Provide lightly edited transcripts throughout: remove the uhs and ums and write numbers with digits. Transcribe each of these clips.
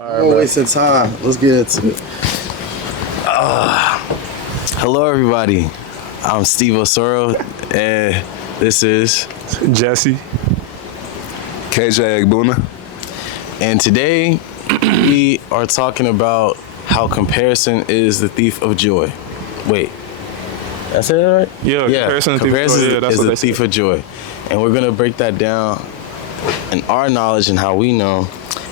Don't waste your time. Let's get into it. Hello, everybody. I'm SteveOsoro, and this is Jesse. KJ Agbuna. And today we are talking about how comparison is the thief of joy. Wait, did I say that right? Yeah, comparison is the thief of joy. And we're gonna break that down in our knowledge and how we know.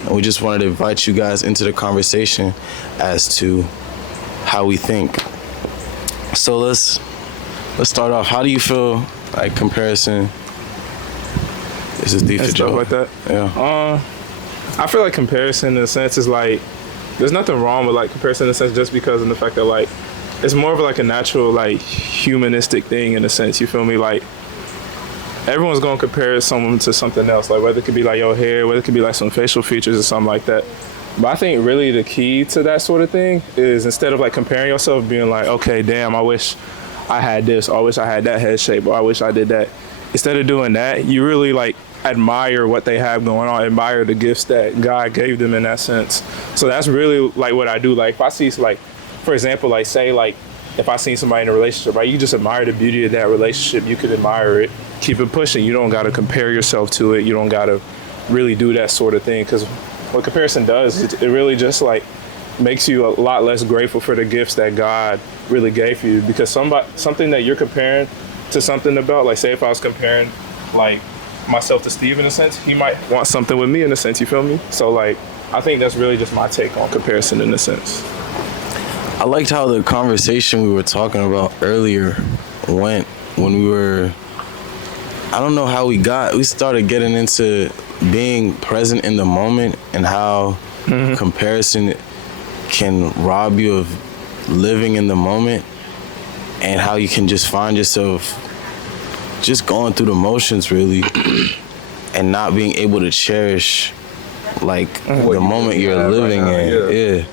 And we just wanted to invite you guys into the conversation as to how we think. So let's start off. How do you feel like comparison is a thief of joy? Stuff like that? Yeah. I feel like comparison in a sense is like, there's nothing wrong with like comparison in a sense just because of the fact that like, it's more of like a natural like humanistic thing in a sense, you feel me? Like, everyone's gonna compare someone to something else, like whether it could be like your hair, whether it could be like some facial features or something like that. But I think really the key to that sort of thing is instead of like comparing yourself, being like, okay, damn, I wish I had this, or I wish I had that head shape, or I wish I did that. Instead of doing that, you really like admire what they have going on, admire the gifts that God gave them in that sense. So that's really like what I do. Like if I see like, for example, like say like if I seen somebody in a relationship, right, you just admire the beauty of that relationship. You could admire it, keep it pushing. You don't got to compare yourself to it. You don't got to really do that sort of thing, because what comparison does, it really just like makes you a lot less grateful for the gifts that God really gave you, because something that you're comparing to something about, like say if I was comparing like myself to Steve in a sense, he might want something with me in a sense, you feel me? So like, I think that's really just my take on comparison in a sense. I liked how the conversation we were talking about earlier went when we were, I don't know how we started getting into being present in the moment and how comparison can rob you of living in the moment, and how you can just find yourself just going through the motions really and not being able to cherish like the moment you're living in. Yeah.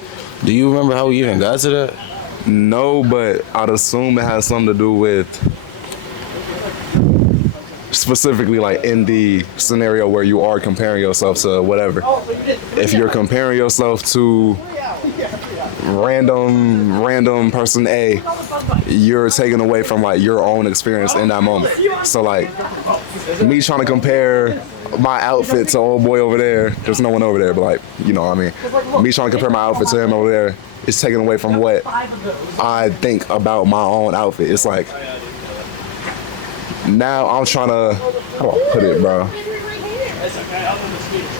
Do you remember how we even got to that? No, but I'd assume it has something to do with specifically like in the scenario where you are comparing yourself to whatever. If you're comparing yourself to random person A, you're taking away from like your own experience in that moment. So like me trying to compare my outfit to old boy over there, there's no one over there, but like, you know what I mean? Me trying to compare my outfit to him over there is taking away from what I think about my own outfit. It's like, now I'm trying to, how do I put it, bro?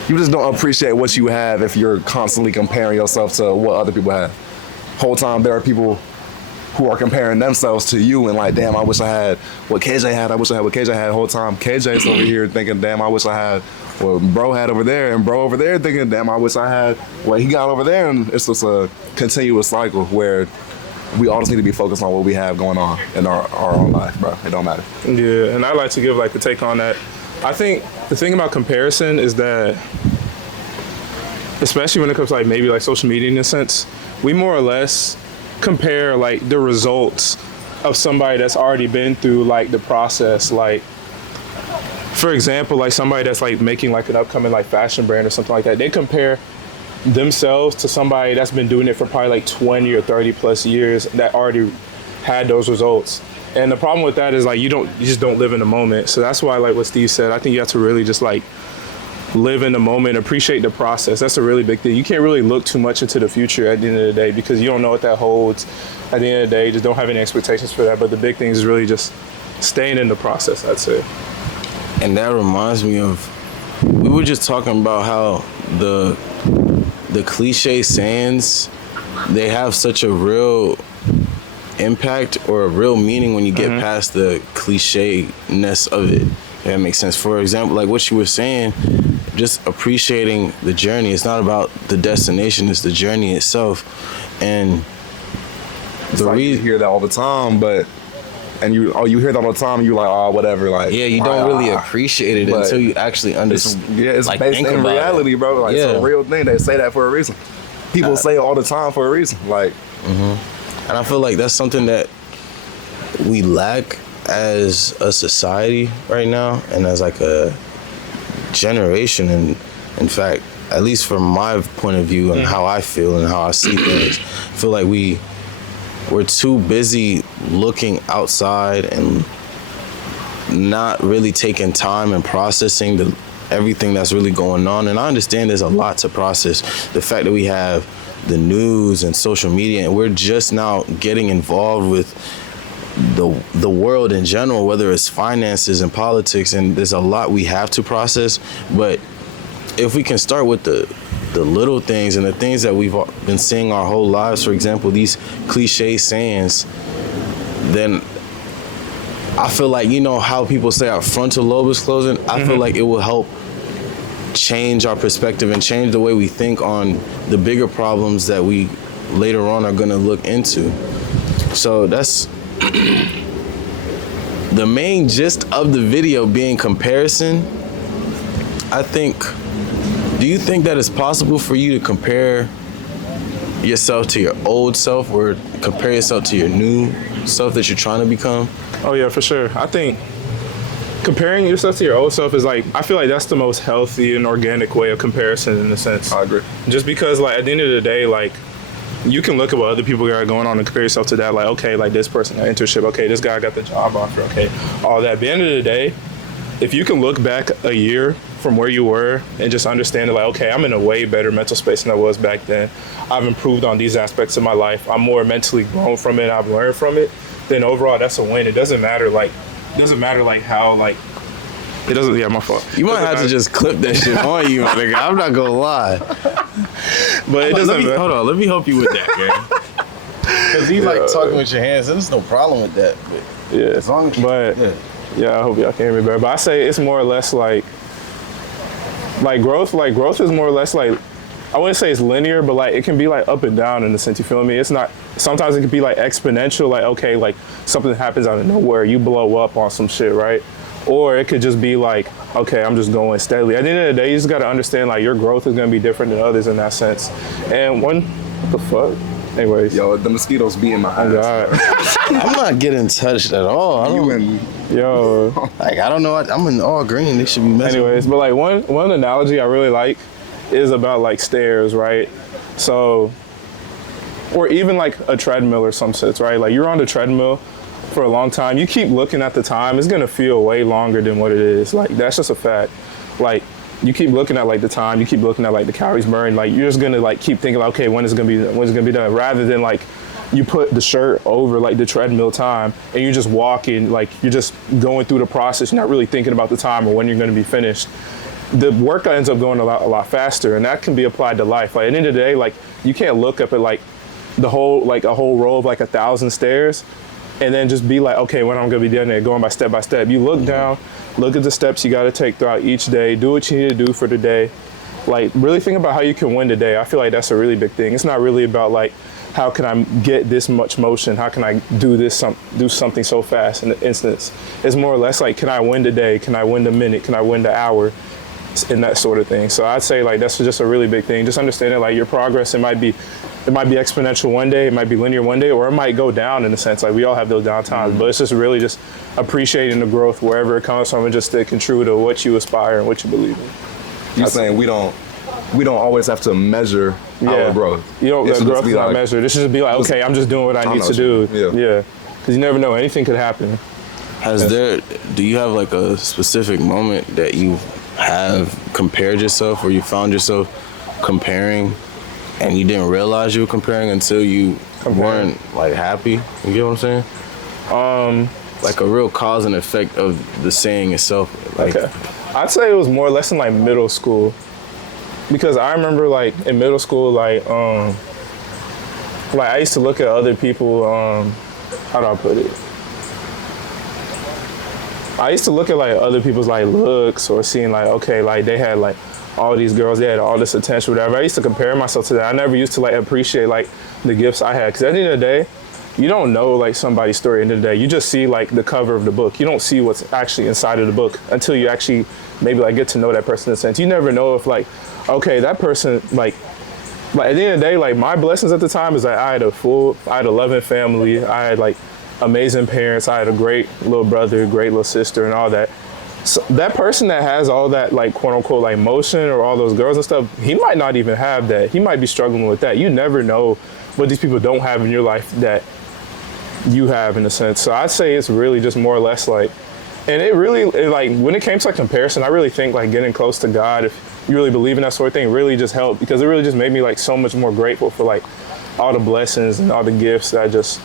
You just don't appreciate what you have if you're constantly comparing yourself to what other people have. Whole time there are people who are comparing themselves to you and like, damn, I wish I had what KJ had. I wish I had what KJ had. Whole time KJ's over here thinking, damn, I wish I had what bro had over there, and bro over there thinking, damn, I wish I had what he got over there. And it's just a continuous cycle where we all just need to be focused on what we have going on in our own life, bro. It don't matter. Yeah, and I like to give like the take on that. I think the thing about comparison is that, especially when it comes to like maybe like social media in a sense, we more or less compare like the results of somebody that's already been through like the process. Like, for example, like somebody that's like making like an upcoming like fashion brand or something like that, they compare themselves to somebody that's been doing it for probably like 20 or 30 plus years that already had those results. And the problem with that is like you just don't live in the moment. So that's why, like what Steve said, I think you have to really just like live in the moment, appreciate the process. That's a really big thing. You can't really look too much into the future at the end of the day, because you don't know what that holds. At the end of the day, just don't have any expectations for that. But the big thing is really just staying in the process, I'd say. And that reminds me of, we were just talking about how the cliche sayings, they have such a real impact or a real meaning when you get past the cliche-ness of it. If that makes sense. For example, like what you were saying, just appreciating the journey. It's not about the destination, it's the journey itself. And you hear that all the time, but you hear that all the time, and you're like, oh, whatever, like, yeah, you don't really appreciate it until you actually understand. It's like, based in reality, bro. Like, it's a real thing. They say that for a reason. People say it all the time for a reason. Like, and I feel like that's something that we lack as a society right now, and as like a generation. And in fact, at least from my point of view and how I feel and how I see things, I feel like we're too busy looking outside and not really taking time and processing everything that's really going on. And I understand there's a lot to process. The fact that we have the news and social media, and we're just now getting involved with the world in general, whether it's finances and politics, and there's a lot we have to process. But if we can start with the little things and the things that we've been seeing our whole lives, for example, these cliche sayings, then I feel like, you know how people say our frontal lobe is closing? I feel like it will help change our perspective and change the way we think on the bigger problems that we later on are going to look into. So that's the main gist of the video being comparison. I think, do you think that it's possible for you to compare yourself to your old self or compare yourself to your new self that you're trying to become? Oh yeah, for sure. I think comparing yourself to your old self is like, I feel like that's the most healthy and organic way of comparison in a sense. I agree. Just because like at the end of the day, like you can look at what other people got going on and compare yourself to that. Like, okay, like this person got internship. Okay, this guy got the job offer. Okay, all that. At the end of the day, if you can look back a year from where you were and just understand that, like, okay, I'm in a way better mental space than I was back then. I've improved on these aspects of my life. I'm more mentally grown from it. I've learned from it. Then overall, that's a win. It doesn't matter like how like. It doesn't. Yeah, my fault. You might have to just clip that shit on you, my nigga. I'm not gonna lie. But it doesn't. Hold on. Let me help you with that, man. Because you like talking with your hands, and there's no problem with that. But yeah. As long as yeah, I hope y'all can hear me better. But I say it's more or less like growth. Like growth is more or less like, I wouldn't say it's linear, but like it can be like up and down in the sense, you feel me? It's not. Sometimes it can be like exponential. Like okay, like something happens out of nowhere, you blow up on some shit, right? Or it could just be like, okay, I'm just going steadily. At the end of the day, you just got to understand like your growth is going to be different than others in that sense. And what the fuck? Anyways. Yo, the mosquitoes beating my eyes. Oh, God. I'm not getting touched at all. Yo. Like, I don't know. I'm in all green. They should be messing. Anyways, but like one analogy I really like is about like stairs, right? So, or even like a treadmill or some sense, right? Like you're on the treadmill for a long time, you keep looking at the time, it's gonna feel way longer than what it is. Like that's just a fact. Like you keep looking at like the time, you keep looking at like the calories burned, like you're just gonna like keep thinking like, okay, when is it gonna be done, rather than like you put the shirt over like the treadmill time and you're just walking, like you're just going through the process, you're not really thinking about the time or when you're gonna be finished. The work ends up going a lot faster, and that can be applied to life. Like at the end of the day, like you can't look up at like a whole row of like 1,000 stairs and then just be like, okay, when I'm gonna be down there, going by step. You look down, look at the steps you gotta take throughout each day, do what you need to do for the day. Like, really think about how you can win the day. I feel like that's a really big thing. It's not really about like, how can I get this much motion? How can I do something so fast in an instance? It's more or less like, can I win the day? Can I win the minute? Can I win the hour? And that sort of thing. So I'd say like, that's just a really big thing. Just understanding like your progress, it might be exponential one day, it might be linear one day, or it might go down in a sense. Like we all have those down times, but it's just really just appreciating the growth wherever it comes from and just sticking true to what you aspire and what you believe in. You're saying we don't always have to measure our growth. You don't, the growth is not measured. It should just be like, okay, I'm just doing what I need to do. Yeah. Because you never know, anything could happen. Do you have like a specific moment that you have compared yourself or you found yourself comparing and you didn't realize you were comparing until you weren't like happy? You get what I'm saying? Like a real cause and effect of the saying itself. Like, okay. I'd say it was more or less in like middle school. Because I remember like in middle school, like I used to look at other people, how do I put it? I used to look at like other people's like looks or seeing like, okay, like they had like all these girls, they had all this attention, whatever. I used to compare myself to that. I never used to like appreciate like the gifts I had. Cause at the end of the day, you don't know like somebody's story at the end of the day. You just see like the cover of the book. You don't see what's actually inside of the book until you actually maybe like get to know that person in a sense. You never know if like, okay, that person like at the end of the day, like my blessings at the time is like I had a loving family. I had like amazing parents. I had a great little brother, great little sister and all that. So that person that has all that, like, quote unquote, like, motion, or all those girls and stuff, he might not even have that. He might be struggling with that. You never know what these people don't have in your life that you have, in a sense. So I'd say it's really just more or less like, and like, when it came to like comparison, I really think like getting close to God, if you really believe in that sort of thing, really just helped, because it really just made me like so much more grateful for like all the blessings and all the gifts that just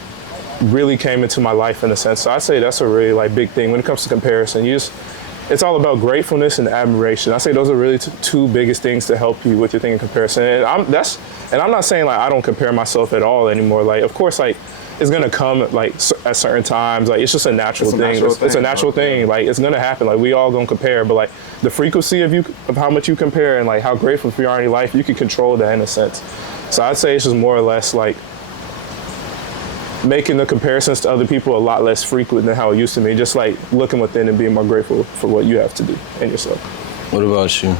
really came into my life, in a sense. So I'd say that's a really like big thing when it comes to comparison. It's all about gratefulness and admiration. I say those are really two biggest things to help you with your thing in comparison. And I'm not saying like I don't compare myself at all anymore. Like, of course, like it's gonna come like at certain times. Like, it's just a natural thing. It's a natural thing. Like, it's gonna happen. Like, we all gonna compare, but like the frequency of how much you compare and like how grateful you are in your life, you can control that, in a sense. So I'd say it's just more or less like making the comparisons to other people a lot less frequent than how it used to be. Just like looking within and being more grateful for what you have to do in yourself. What about you?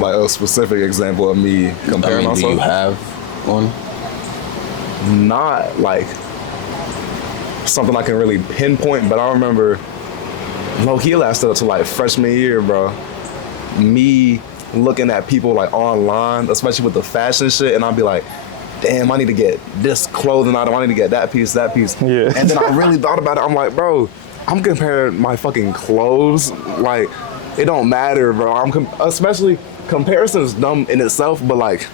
Like a specific example of me comparing myself? Do you have one? Not like something I can really pinpoint, but I remember low-key lasted up to like freshman year, bro. Me looking at people like online, especially with the fashion shit, and I'd be like, damn, I need to get this clothing item, I need to get that piece. Yeah. And then I really thought about it. I'm like, bro, I'm comparing my fucking clothes. Like, it don't matter, bro. Especially, comparison is dumb in itself, but like,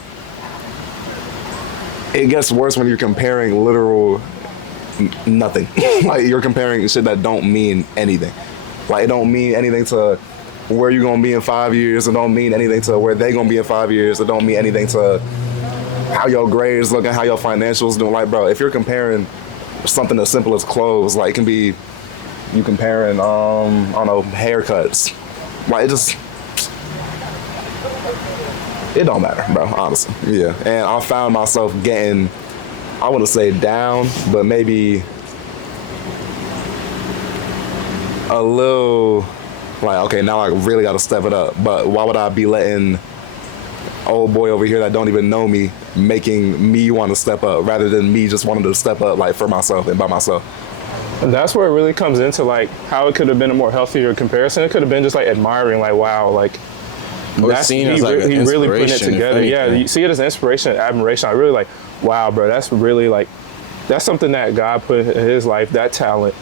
it gets worse when you're comparing literal nothing. Like, you're comparing shit that don't mean anything. Like, it don't mean anything to where you're gonna be in 5 years. It don't mean anything to where they gonna be in 5 years. It don't mean anything to how your grades looking, how your financials doing. Like, bro, if you're comparing something as simple as clothes, like, it can be you comparing, I don't know, haircuts. Like, it don't matter, bro, honestly. Yeah, and I found myself getting, I wouldn't say down, but maybe a little like, okay, now I really got to step it up. But why would I be letting old boy over here that don't even know me making me want to step up rather than me just wanting to step up like for myself and by myself? And that's where it really comes into like how it could have been a more healthier comparison. It could have been just like admiring, like, wow, like Seen as like an he really putting it inspiration, together. Yeah, you see it as inspiration and admiration. I really like, wow, bro, that's really like, that's something that God put in his life, that talent.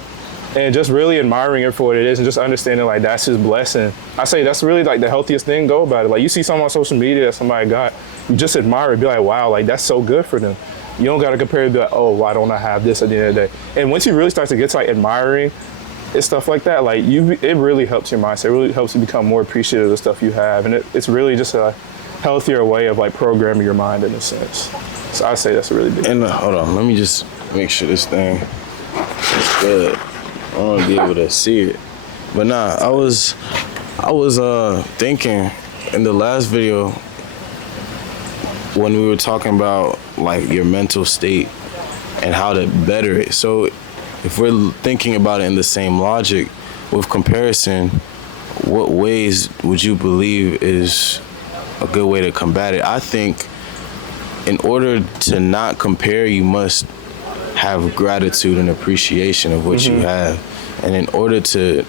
And just really admiring it for what it is and just understanding like that's his blessing. I say that's really like the healthiest thing to go about it. Like, you see something on social media that somebody got, you just admire it, be like, wow, like that's so good for them. You don't got to compare it to like, oh, why don't I have this at the end of the day? And once you really start to get to like admiring and stuff like that, like it really helps your mindset. It really helps you become more appreciative of the stuff you have. And it's really just a healthier way of like programming your mind, in a sense. So I say that's a really big And hold on, let me just make sure this thing is good. I want to be able to see it. But nah, I was thinking in the last video when we were talking about like your mental state and how to better it. So if we're thinking about it in the same logic with comparison, what ways would you believe is a good way to combat it? I think in order to not compare, you must have gratitude and appreciation of what you have. And in order to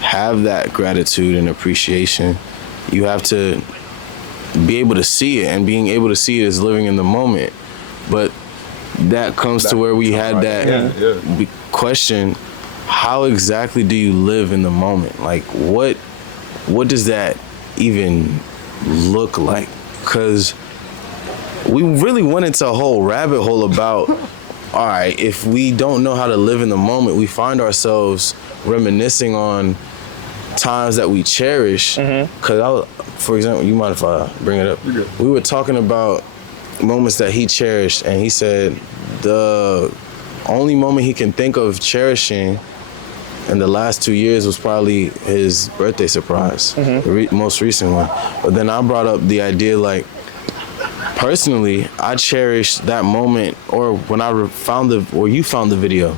have that gratitude and appreciation, you have to be able to see it, and being able to see it is living in the moment. But that comes to where we had that question, how exactly do you live in the moment? Like, what does that even look like? Because we really went into a whole rabbit hole about, all right, if we don't know how to live in the moment, we find ourselves reminiscing on times that we cherish. Because, for example, you mind if I bring it up? We were talking about moments that he cherished, and he said the only moment he can think of cherishing in the last 2 years was probably his birthday surprise, the most recent one. But then I brought up the idea, like, personally, I cherish that moment, or when I found you found the video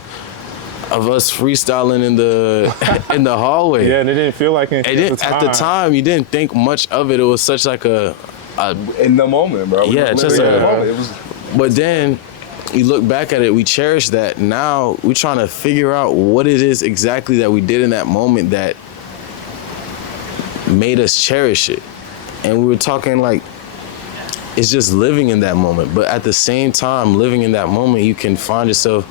of us freestyling in the hallway. Yeah, and it didn't feel like it at the time. You didn't think much of it. It was such like a in the moment, bro. Yeah, just in the moment. It was. But then you look back at it, we cherish that. Now we're trying to figure out what it is exactly that we did in that moment that made us cherish it. And we were talking like, it's just living in that moment. But at the same time, living in that moment, you can find yourself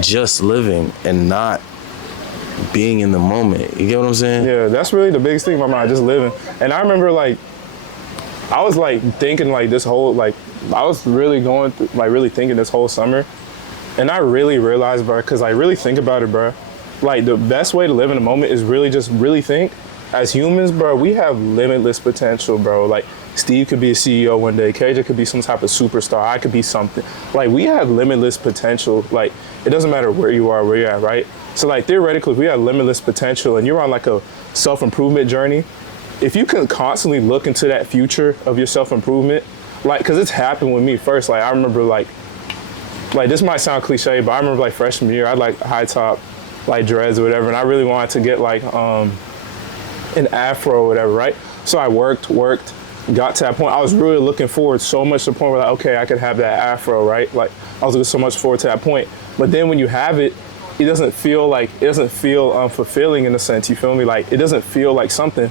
just living and not being in the moment. You get what I'm saying? Yeah, that's really the biggest thing in my mind, just living. And I remember like, I was like thinking like this whole, like, I was really going through, like really thinking this whole summer. And I really realized, bro, because I really think about it, bro. Like the best way to live in the moment is really just really think. As humans, bro, we have limitless potential, bro. Like Steve could be a CEO one day, KJ could be some type of superstar, I could be something. Like we have limitless potential. Like it doesn't matter where you are, where you're at, right? So like theoretically, if we have limitless potential and you're on like a self-improvement journey, if you can constantly look into that future of your self-improvement, like, cause it's happened with me first. Like I remember like this might sound cliche, but I remember like freshman year, I had like high top, like dreads or whatever, and I really wanted to get like an afro or whatever, right? So I worked, got to that point. I was really looking forward so much to the point where like, okay, I could have that afro, right? Like I was looking so much forward to that point. But then when you have it, it doesn't feel fulfilling in a sense, you feel me? Like it doesn't feel like something.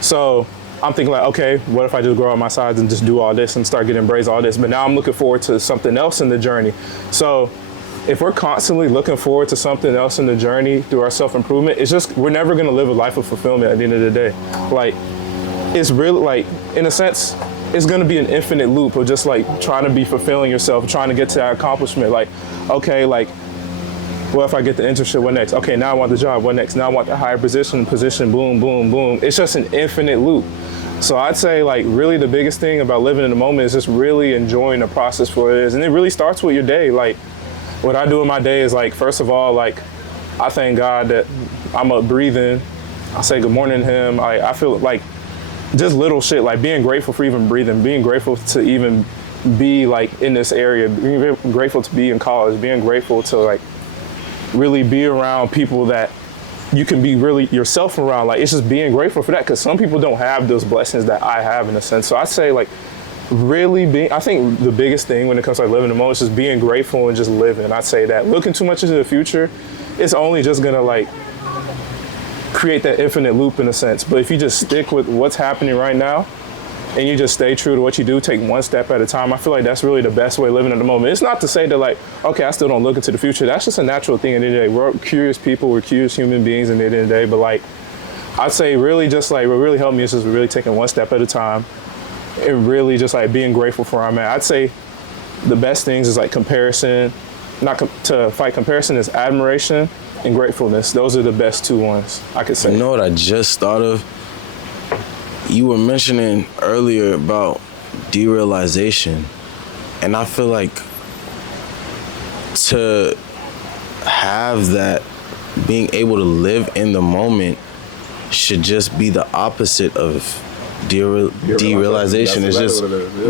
So I'm thinking like, okay, what if I just grow out my sides and just do all this and start getting braids, all this? But now I'm looking forward to something else in the journey. So if we're constantly looking forward to something else in the journey through our self-improvement, it's just, we're never gonna live a life of fulfillment at the end of the day. Like, it's really like, in a sense, it's gonna be an infinite loop of just like trying to be fulfilling yourself, trying to get to that accomplishment. Like, okay, like, what if I get the internship, what next? Okay, now I want the job, what next? Now I want the higher position, boom, boom, boom. It's just an infinite loop. So I'd say like really the biggest thing about living in the moment is just really enjoying the process for what it is. And it really starts with your day. Like, what I do in my day is like, first of all, like, I thank God that I'm up breathing. I say good morning to him. I feel like just little shit, like being grateful for even breathing, being grateful to even be like in this area, being grateful to be in college, being grateful to like really be around people that you can be really yourself around. Like it's just being grateful for that, because some people don't have those blessings that I have in a sense. So I say like, really I think the biggest thing when it comes to like living in the moment is just being grateful and just living. I'd say that looking too much into the future, it's only just gonna like create that infinite loop in a sense. But if you just stick with what's happening right now and you just stay true to what you do, take one step at a time, I feel like that's really the best way of living in the moment. It's not to say that like, okay, I still don't look into the future. That's just a natural thing at the end of the day. We're curious people, we're curious human beings at the end of the day. But like, I'd say really just like what really helped me is just really taking one step at a time. And really just like being grateful for where I'm at. I'd say the best things is like comparison, to fight comparison is admiration and gratefulness. Those are the best two ones I could say. You know what I just thought of? You were mentioning earlier about derealization, and I feel like to have that, being able to live in the moment should just be the opposite of derealization. Is just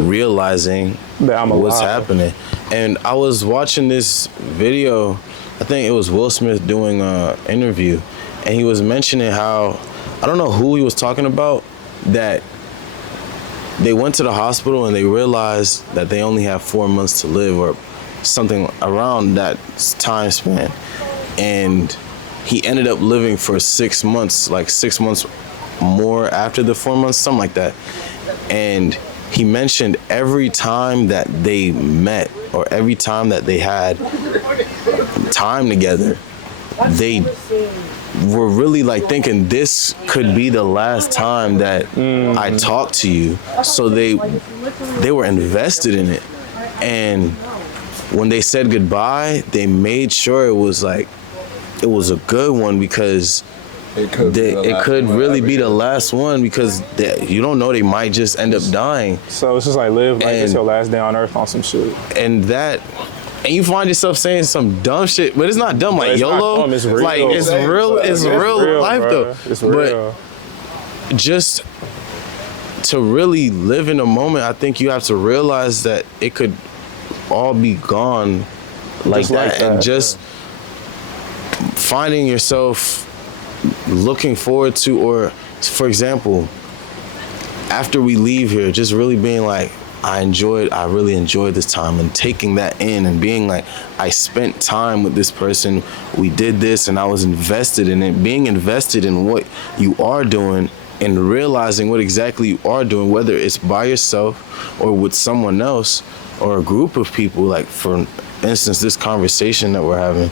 realizing what's happening. And I was watching this video, I think it was Will Smith doing an interview, and he was mentioning how, I don't know who he was talking about, that they went to the hospital and they realized that they only have 4 months to live or something around that time span. And he ended up living for 6 months, like 6 months more after the 4 months, something like that. And he mentioned every time that they met or every time that they had time together, they were really like thinking this could be the last time that I talk to you. So they were invested in it. And when they said goodbye, they made sure it was a good one, because it could really be the last one, because you don't know, they might just end up dying. So it's just like live like it's your last day on earth on some shit. And you find yourself saying some dumb shit, but it's not dumb, like YOLO. It's real. Like it's real life, bro. though. It's real. But just to really live in the moment, I think you have to realize that it could all be gone like that, and just finding yourself looking forward to, or for example, after we leave here, just really being like, I really enjoyed this time, and taking that in and being like, I spent time with this person, we did this, and I was invested in it. Being invested in what you are doing and realizing what exactly you are doing, whether it's by yourself or with someone else or a group of people, like for instance, this conversation that we're having,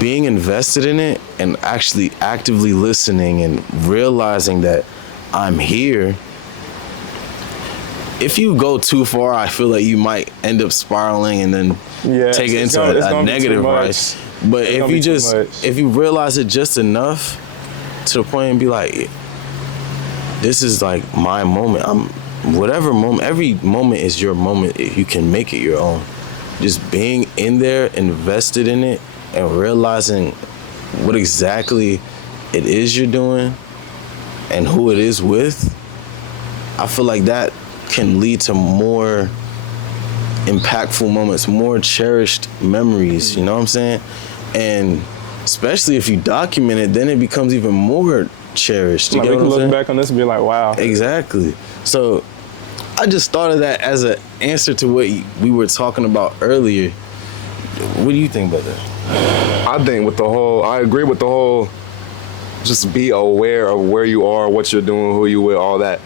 being invested in it and actually actively listening and realizing that I'm here. If you go too far, I feel like you might end up spiraling and then take it into a negative rise. But if you realize it just enough to the point and be like, this is like my moment. Whatever moment, every moment is your moment if you can make it your own. Just being in there, invested in it, and realizing what exactly it is you're doing and who it is with, I feel like that can lead to more impactful moments, more cherished memories, you know what I'm saying? And especially if you document it, then it becomes even more cherished. You like get we what can I'm look saying? back on this and be like, wow. Exactly. So I just thought of that as an answer to what we were talking about earlier. What do you think about that? I think I agree with the whole, just be aware of where you are, what you're doing, who you with, all that.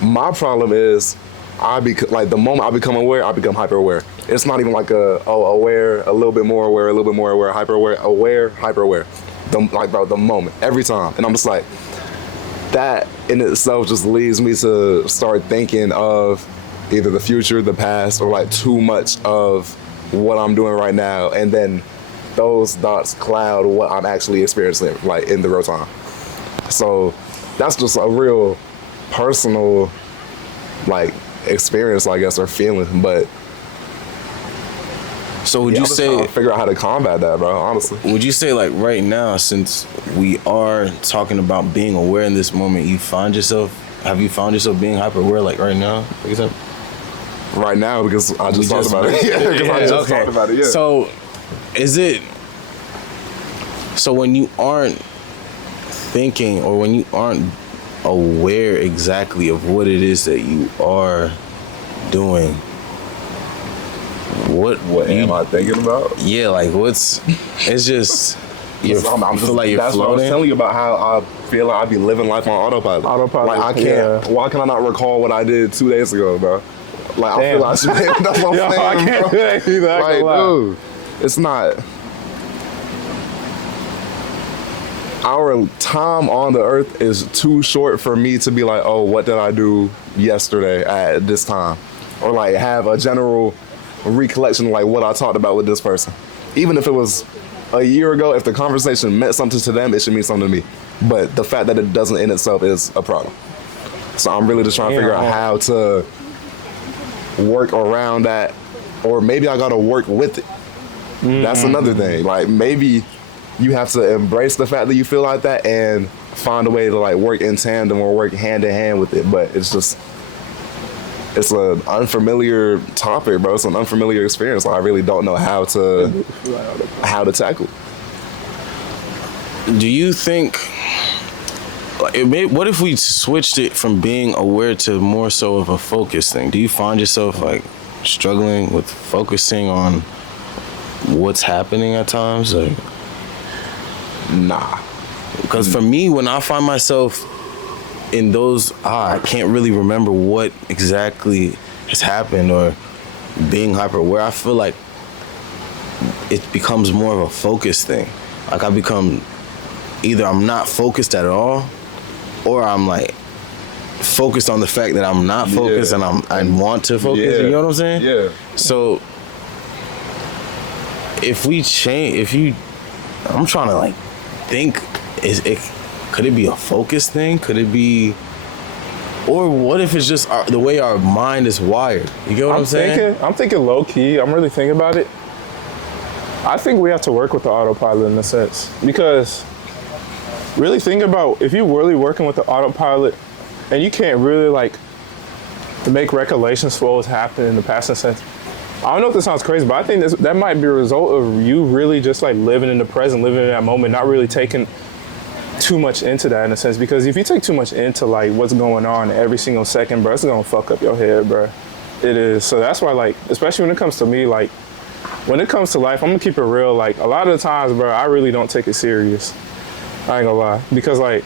My problem is, the moment I become aware, I become hyper aware. It's not even like aware, a little bit more aware, hyper aware, hyper aware. The moment, every time. And I'm just like, that in itself just leads me to start thinking of either the future, the past, or like too much of what I'm doing right now. And then those thoughts cloud what I'm actually experiencing, like in the real time. So that's just a real personal, like, experience, I guess, or feeling. But so would you say, I'm trying to figure out how to combat that, bro, honestly. Would you say, like, right now, since we are talking about being aware in this moment, have you found yourself being hyper aware, like, right now, for example? Right now, because I just talked about it. Yeah, because I just talked about it, yeah. So so when you aren't thinking, or when you aren't aware exactly of what it is that you are doing, what am I thinking about? Yeah, like it's just I feel like you're that's floating. What I was telling you about how I feel like I be living life on autopilot. Like I can't. Why can I not recall what I did 2 days ago, bro? Like I feel like I should be. That's what I'm saying, I can't do that either. Like, dude, it's not. Our time on the earth is too short for me to be like, oh, what did I do yesterday at this time? Or like have a general recollection of like what I talked about with this person. Even if it was a year ago, if the conversation meant something to them, it should mean something to me. But the fact that it doesn't in itself is a problem. So I'm really just trying to figure out how to work around that, or maybe I gotta work with it. That's another thing. Like maybe you have to embrace the fact that you feel like that and find a way to like work in tandem or work hand in hand with it. But it's an unfamiliar topic, bro. It's an unfamiliar experience. I really don't know how to tackle. Do you think, what if we switched it from being aware to more so of a focus thing? Do you find yourself like struggling with focusing on what's happening at times? Like, nah. Because for me, when I find myself in those, I can't really remember what exactly has happened or being hyper aware, I feel like it becomes more of a focus thing. Like I become, either I'm not focused at all, or I'm like focused on the fact that I'm not focused and I want to focus. You know what I'm saying? Yeah. So if we change, I'm trying to like think, could it be a focus thing? Could it be, or what if it's just the way our mind is wired? You get what I'm saying? I'm thinking low key. I'm really thinking about it. I think we have to work with the autopilot in a sense, because really think about if you're really working with the autopilot and you can't really like make recollections for what's happened in the past in a sense. I don't know if this sounds crazy, but I think that might be a result of you really just like living in the present, living in that moment, not really taking too much into that in a sense. Because if you take too much into like what's going on every single second, bro, it's gonna fuck up your head, bro. It is. So that's why, like, especially when it comes to me, like, when it comes to life, I'm gonna keep it real. Like, a lot of the times, bro, I really don't take it serious. I ain't gonna lie. Because, like,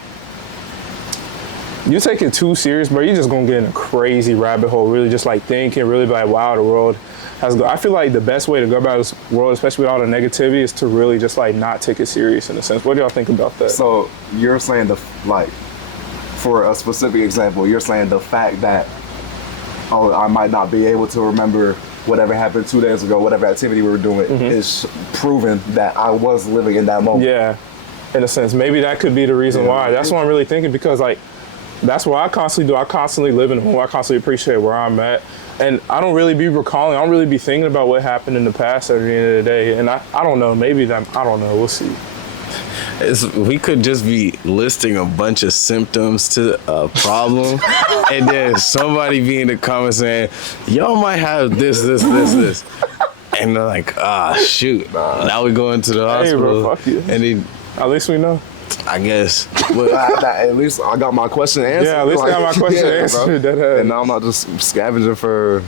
you take it too serious, bro, you're just gonna get in a crazy rabbit hole, really just like thinking, really be like, wow, the world has go. I feel like the best way to go about this world, especially with all the negativity, is to really just like not take it serious in a sense. What do y'all think about that? So you're saying for a specific example, you're saying the fact that, oh, I might not be able to remember whatever happened 2 days ago, whatever activity we were doing, is proven that I was living in that moment. Yeah, in a sense. Maybe that could be the reason why. That's what I'm really thinking, because like, that's what I constantly do. I constantly live in the moment. I constantly appreciate where I'm at. And I don't really be recalling, I don't really be thinking about what happened in the past at the end of the day. And I don't know, maybe that, I don't know, we'll see. We could just be listing a bunch of symptoms to a problem, and then somebody be in the comments saying, y'all might have this. And they're like, shoot, now we go into the hospital. Bro, fuck you. And at least we know. I guess. But at least I got my question answered. Yeah, at least I got my question answered. And now I'm not just scavenging for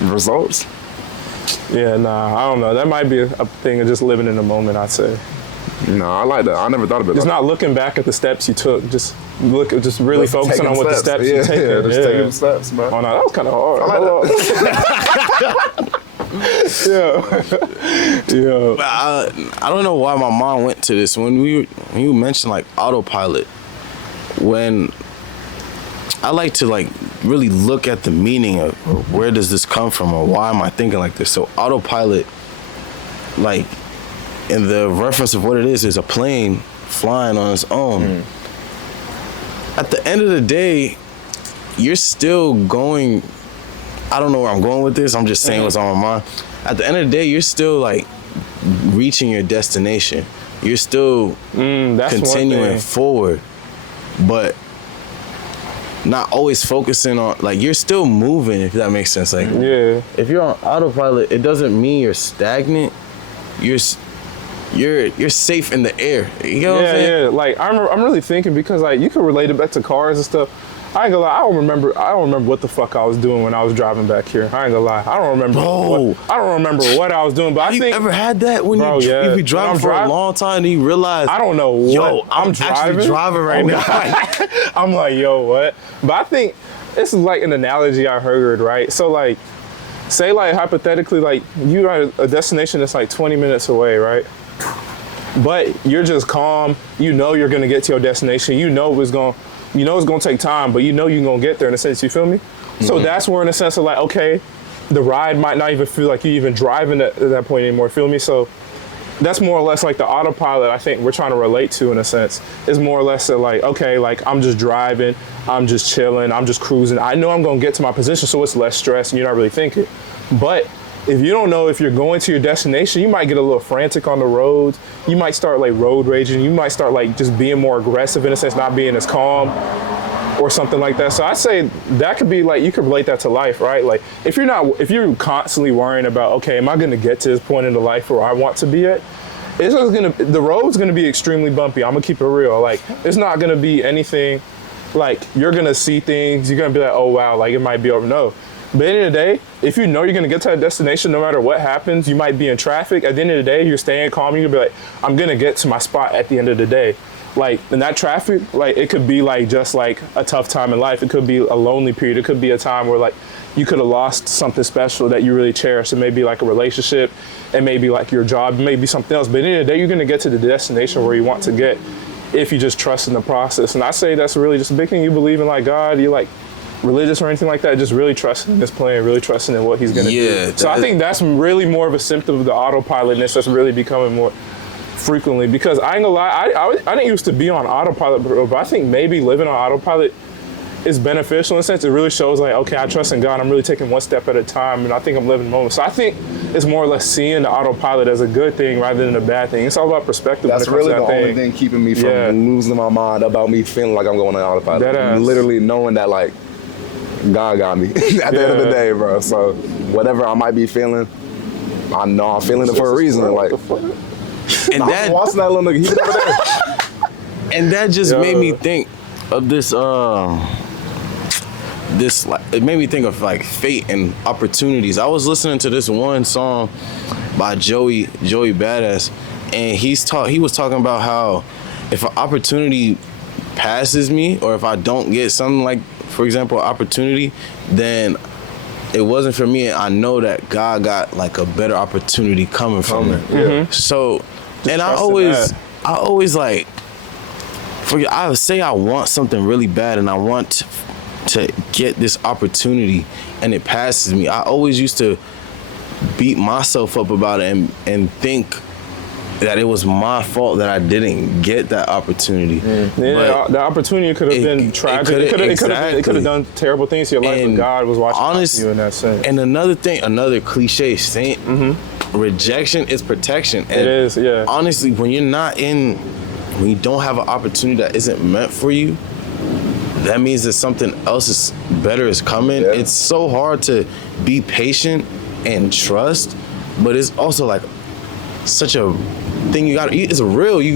results. Yeah, nah, I don't know. That might be a thing of just living in the moment, I'd say. No, I like that. I never thought of it. Just not looking back at the steps you took. Just really focusing on what the steps you take. Yeah, just taking the steps, man. Oh no, that was kind of hard. I like yeah. I don't know why my mom went to this when you mentioned like autopilot. When I like to like really look at the meaning of where does this come from, or why am I thinking like this? So autopilot, like, in the reference of what it is a plane flying on its own. At the end of the day, you're still going, I don't know where I'm going with this, I'm just saying what's on my mind. At the end of the day, you're still like reaching your destination. You're still continuing forward, but not always focusing on, like, you're still moving, if that makes sense. Like, if you're on autopilot, it doesn't mean you're stagnant. You're safe in the air. You know what I'm saying? Yeah. Like I'm really thinking, because like you can relate it back to cars and stuff. I ain't gonna lie, I don't remember what the fuck I was doing when I was driving back here. I ain't gonna lie. I don't remember what I was doing, but I think. You ever had that when you be driving for a long time and you realize, I don't know what I'm actually driving right now. I'm like, yo, what? But I think this is like an analogy I heard, right? So like, say like hypothetically, like you are at a destination that's like 20 minutes away, right? But you're just calm. You know you're gonna get to your destination. You know it's gonna take time, but you know you're gonna get there in a sense. You feel me? So that's where, in a sense of like, okay, the ride might not even feel like you even driving at that point anymore. Feel me? So that's more or less like the autopilot I think we're trying to relate to, in a sense. Is more or less like, okay, like I'm just driving, I'm just chilling, I'm just cruising. I know I'm gonna get to my position, so it's less stress and you're not really thinking. But if you don't know if you're going to your destination, you might get a little frantic on the roads. You might start like road raging. You might start like just being more aggressive, in a sense, not being as calm or something like that. So I'd say that could be like, you could relate that to life, right? Like if you're constantly worrying about, okay, am I gonna get to this point in the life where I want to be at? The road's gonna be extremely bumpy. I'm gonna keep it real. Like it's not gonna be anything like you're gonna see things, you're gonna be like, oh wow, like it might be over. No. But at the end of the day, if you know you're gonna get to that destination, no matter what happens, you might be in traffic. At the end of the day, you're staying calm. You're gonna be like, I'm gonna get to my spot at the end of the day. Like in that traffic, like it could be like just like a tough time in life. It could be a lonely period. It could be a time where like you could have lost something special that you really cherish. It may be like a relationship, it may be like your job, it may be something else. But at the end of the day, you're gonna get to the destination where you want to get if you just trust in the process. And I say that's really just a big thing. You believe in like God, you like religious or anything like that, just really trusting in this plan, really trusting in what he's gonna do. So I think that's really more of a symptom of the autopilotness that's really becoming more frequently, because I ain't gonna lie, I didn't used to be on autopilot, but I think maybe living on autopilot is beneficial in a sense. It really shows like, okay, I trust in God, I'm really taking one step at a time, and I think I'm living the moment. So I think it's more or less seeing the autopilot as a good thing rather than a bad thing. It's all about perspective. That's really the only thing keeping me from losing my mind about me feeling like I'm going on autopilot. Literally knowing that like God got me at the end of the day, bro. So whatever I might be feeling, I know I'm feeling it for a reason. Like, and that watching that little nigga, he's over there. And that just made me think of this. It made me think of like fate and opportunities. I was listening to this one song by Joey Badass, and he was talking about how if an opportunity passes me, or if I don't get something like, for example, opportunity, then it wasn't for me. I know that God got like a better opportunity coming from it. Mm-hmm. So, and I trusting always like, I say I want something really bad and I want to get this opportunity and it passes me. I always used to beat myself up about it and think that it was my fault that I didn't get that opportunity. Yeah, the opportunity could have been tragic. It could have done terrible things to your life, but God was watching you in that sense. And another cliche saying, rejection is protection. And it is, yeah. Honestly, when you don't have an opportunity that isn't meant for you, that means that something else better is coming. Yeah. It's so hard to be patient and trust, but it's also like such a thing you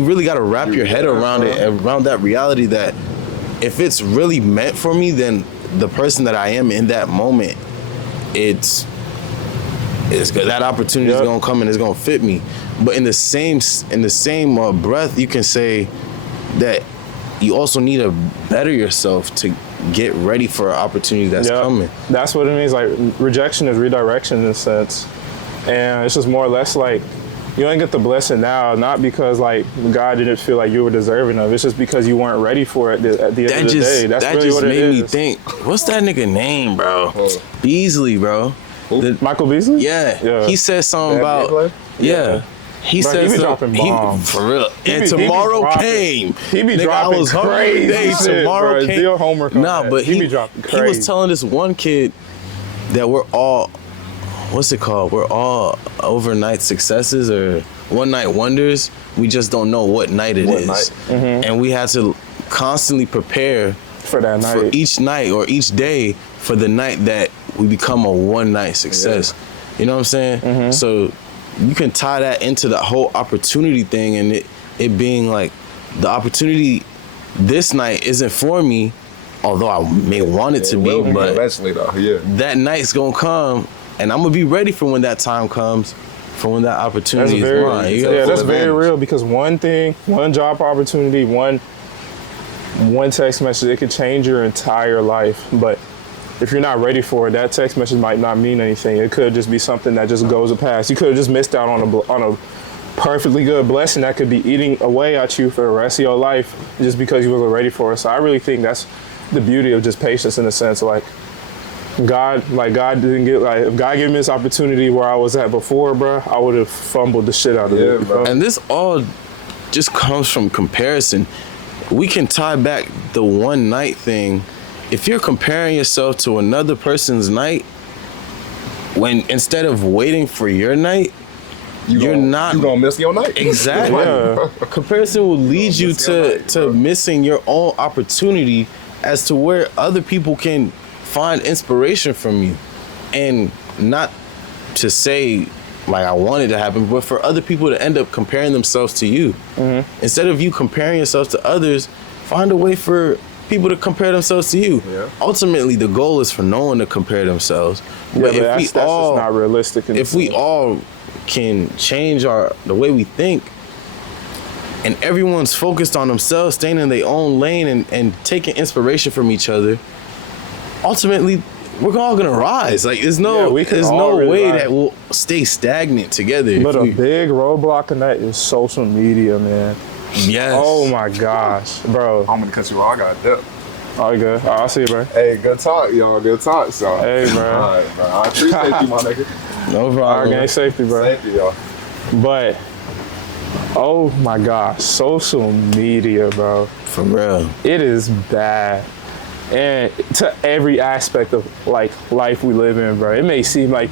really gotta wrap your head around it, around that reality that if it's really meant for me, then the person that I am in that moment, it's that opportunity is gonna come and it's gonna fit me. But in the same breath, you can say that you also need to better yourself to get ready for an opportunity that's coming. That's what it means. Like, rejection is redirection in a sense, and it's just more or less like, you ain't get the blessing now, not because like God didn't feel like you were deserving of it. It's just because you weren't ready for it at the end of the day. That's really what it is. That just made me think, what's that nigga name, bro? Beasley, bro. Michael Beasley? Yeah. He said something about, He said dropping bombs. For real. And tomorrow came. He be dropping crazy shit, tomorrow bro. came. Do your homework on that. But he be dropping crazy. He was telling this one kid that we're all, what's it called? We're all overnight successes or one night wonders. We just don't know what night it is. And we had to constantly prepare for that night. For each night or each day for the night that we become a one night success. You know what I'm saying? So you can tie that into the whole opportunity thing, and it being like the opportunity this night isn't for me, although I may want it to be, but eventually though, that night's gonna come, and I'm gonna be ready for when that time comes, for when that opportunity is mine. That's very real, because one job opportunity, one text message, it could change your entire life. But if you're not ready for it, that text message might not mean anything. It could just be something that just goes past. You could have just missed out on a perfectly good blessing that could be eating away at you for the rest of your life just because you wasn't ready for it. So I really think that's the beauty of just patience, in a sense. Like, God didn't get, like, if God gave me this opportunity where I was at before, bro, I would have fumbled the shit out of it. Bro. And this all just comes from comparison. We can tie back the one night thing. If you're comparing yourself to another person's night, when instead of waiting for your night, you're gonna miss your night. Exactly. Comparison will lead you to missing your own opportunity as to where other people can find inspiration from you. And not to say like I want it to happen, but for other people to end up comparing themselves to you. Instead of you comparing yourself to others, find a way for people to compare themselves to you. Ultimately, the goal is for no one to compare themselves. But if that's just not realistic. If we all can change the way we think, and everyone's focused on themselves, staying in their own lane and taking inspiration from each other, ultimately, we're all gonna rise. Like, there's no way that we'll stay stagnant together. But a big roadblock in that is social media, man. Yes. Oh my gosh, bro. I'm gonna cut you off. I got a dip. All good. All right, I'll see you, bro. Hey, good talk, y'all. Good talk, so. Hey, bro. All right, bro. I appreciate you, my nigga. No problem. All right, gang, safety, bro. Safety, y'all. But, oh my gosh, social media, bro. For real. It is bad. And to every aspect of, like, life we live in, bro. It may seem like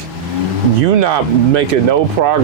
you not making no progress